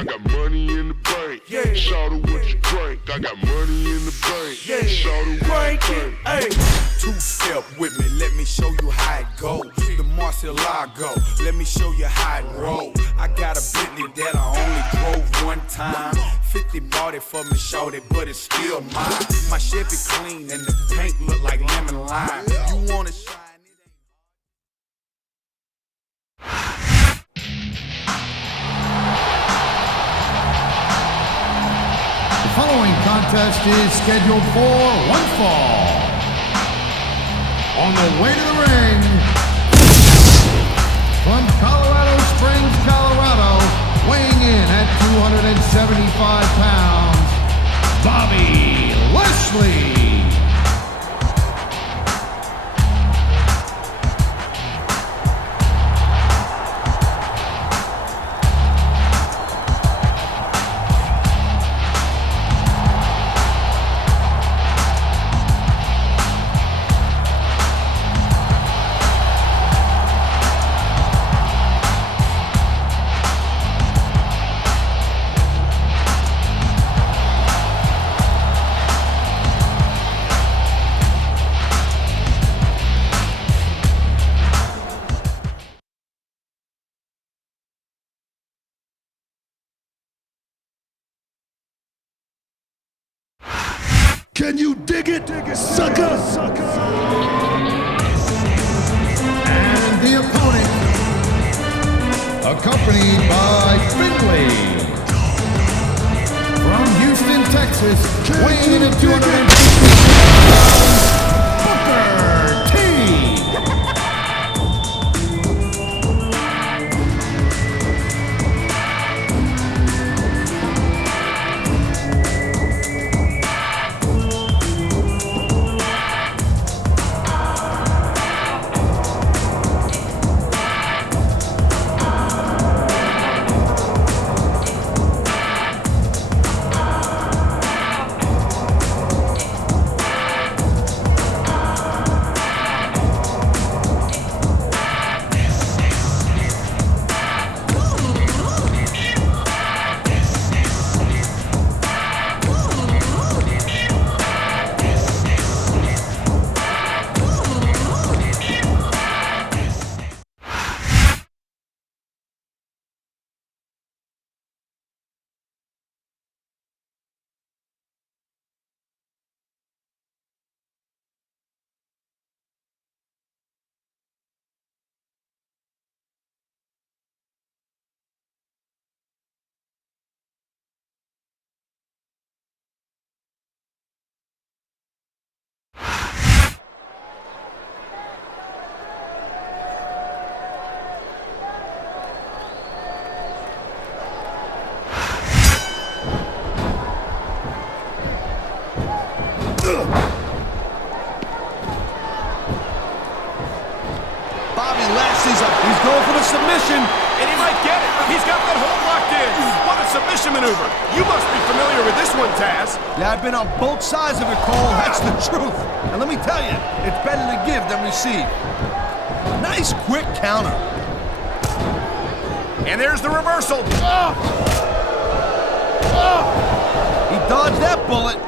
I got money in the bank. Yeah. Shout out what you drink. I got money in the bank. Yeah. Shout out what you drink. Hey. Two-step with me, let me show you how it go. The Marcielago, let me show you how it roll. I got a Bentley that I only drove one time. 50 bought it for me, showed it, but it's still mine. My Chevy clean and the paint look like lemon lime. You wanna shine? The following contest is scheduled for one fall. On the way to the ring, from Colorado Springs, Colorado, weighing in at 275 pounds, Bobby Lashley. Can you dig it, sucker? And the opponent, accompanied by Finley. From Houston, Texas, weighing in at 250 pounds, Booker T. Bobby Lashley's up. He's going for the submission, and he might get it. He's got that hold locked in. What a submission maneuver. You must be familiar with this one, Taz. Yeah, I've been on both sides of it, Cole. That's the truth. And let me tell you, it's better to give than receive. Nice quick counter. And there's the reversal. Oh! Oh! He dodged that bullet.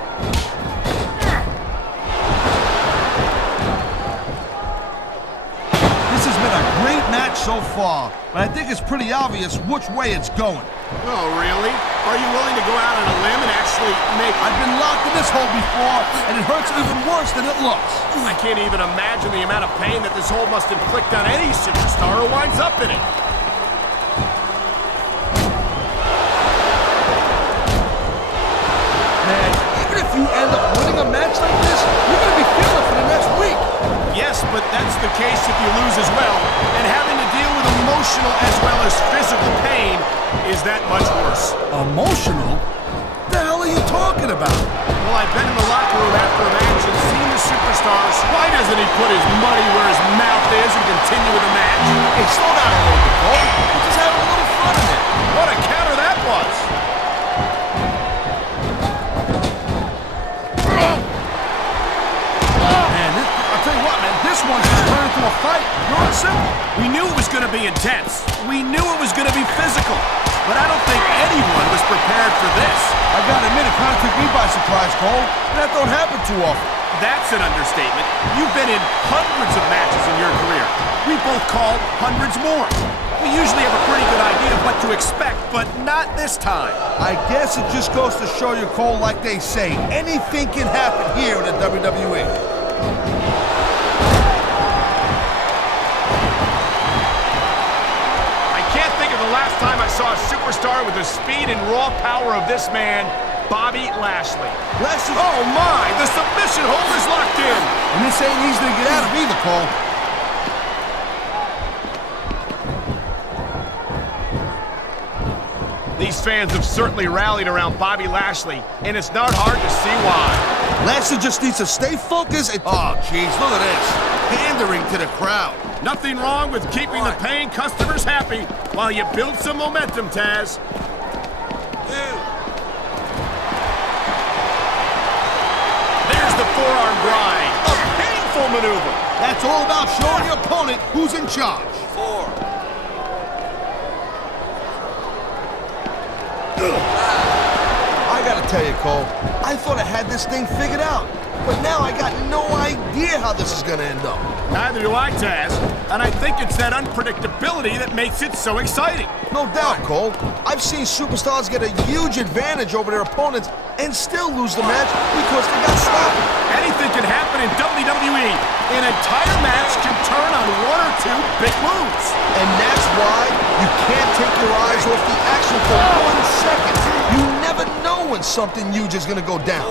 So far, but I think it's pretty obvious which way it's going. Oh, really? Are you willing to go out on a limb and actually make... I've been locked in this hole before, and it hurts even worse than it looks. I can't even imagine the amount of pain that this hole must inflict on any superstar who winds up in it. Man, even if you end up winning a match like this, you're going to be feeling for the next week. Yes, but that's the case if you lose as well. And having to deal with emotional as well as physical pain is that much worse. Emotional? What the hell are you talking about? Well, I've been in the locker room after a match and seen the superstars. Why doesn't he put his money where his mouth is and continue with the match? Hey, slow down a little bit, Cole. We're just having a little fun in it. What a counter that was! This one's just turned into a fight, pure and simple. We knew it was going to be intense. We knew it was going to be physical. But I don't think anyone prepared for this. I gotta admit, it kind of took me by surprise, Cole. That don't happen too often. That's an understatement. You've been in hundreds of matches in your career. We both called hundreds more. We usually have a pretty good idea of what to expect, but not this time. I guess it just goes to show you, Cole, like they say, anything can happen here in the WWE. I can't think of the last time I saw a superstar with the speed and raw power of this man, Bobby Lashley. Oh my, the submission hold is locked in. And this ain't easy to get out of either, Cole. These fans have certainly rallied around Bobby Lashley, and it's not hard to see why. Lashley just needs to stay focused and... Oh, jeez, look at this. Pandering to the crowd. Nothing wrong with keeping the paying customers happy while you build some momentum, Taz. There's the forearm grind. A painful maneuver. That's all about showing your opponent who's in charge. 4. I gotta tell you, Cole, I thought I had this thing figured out, but now I got no idea how this is gonna end up. Neither do I, Taz, and I think it's that unpredictability that makes it so exciting. No doubt, Cole. I've seen superstars get a huge advantage over their opponents and still lose the match because they got sloppy. Anything can happen in WWE. An entire match can turn on one or two big moves. And that's why you can't take your eyes off the action for 1 second. You never know when something huge is gonna go down.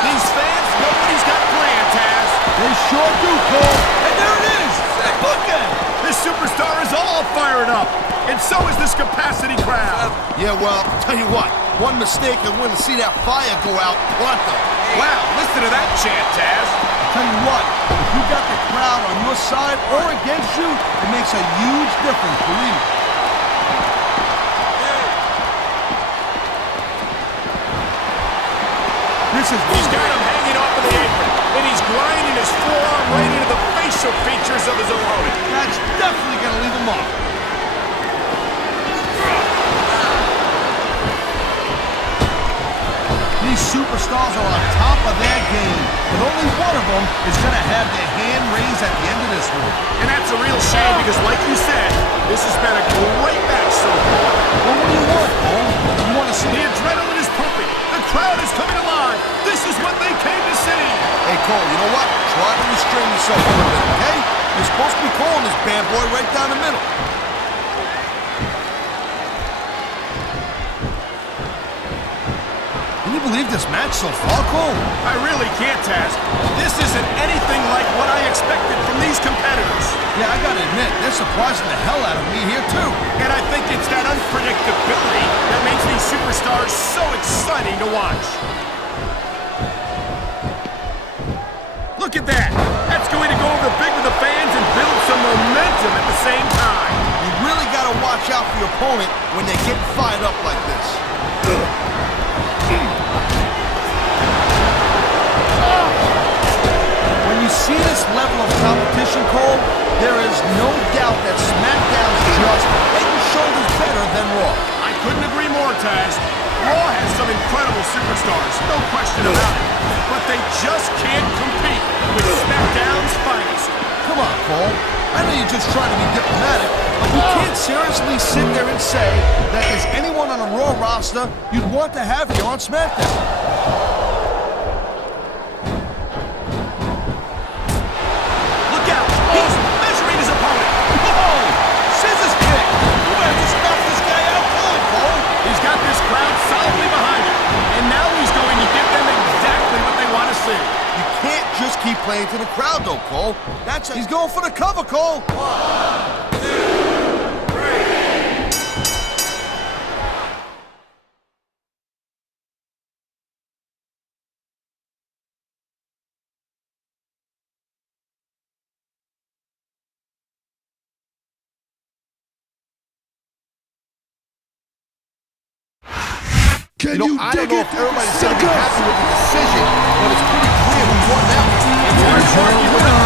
These fans know what he's got planned, Taz. They sure do, Cole. And there it is. Look at it. This superstar is all fired up. And so is this capacity crowd. Yeah, well, tell you what. One mistake and we're gonna see that fire go out pronto. Wow, listen to that chant, Taz. Tell you what, if you got the crowd on your side or against you, it makes a huge difference, believe me. He's got him hanging off of the apron, and he's grinding his forearm right into the facial features of his opponent. That's definitely gonna leave him off. These superstars are on top of their game, but only one of them is going to have their hand raised at the end of this one. And that's a real shame because, like you said, this has been a great match so far. Well, what do you want, Cole? You want to see... The adrenaline is pumping. The crowd is coming alive. This is what they came to see. Hey, Cole, you know what? Try to restrain yourself a little bit, okay? You're supposed to be calling this bad boy right down the middle. Can you believe this match so far, Cole? I really can't, Taz. This isn't anything like what I expected from these competitors. Yeah, I gotta admit, they're surprising the hell out of me here, too. And I think it's that unpredictability that makes these superstars so exciting to watch. Look at that. That's going to go over big with the fans and build some momentum at the same time. You really gotta watch out for your opponent when they get fired up like this. When you see this level of competition, Cole, there is no doubt that SmackDown's just head and shoulders better than Raw. I couldn't agree more, Taz. Raw has some incredible superstars, no question about it. But they just can't compete with SmackDown's finest. Come on, Cole. I know you're just trying to be diplomatic, but you can't seriously sit there and say that there's anyone on the Raw roster you'd want to have here on SmackDown. Keep playing to the crowd, though, Cole. He's going for the cover, Cole. 1, 2, 3. Can you I don't dig know it, if everybody's going to be sucker? happy with the decision, but it's pretty clear who won that one. It's hard to argue with the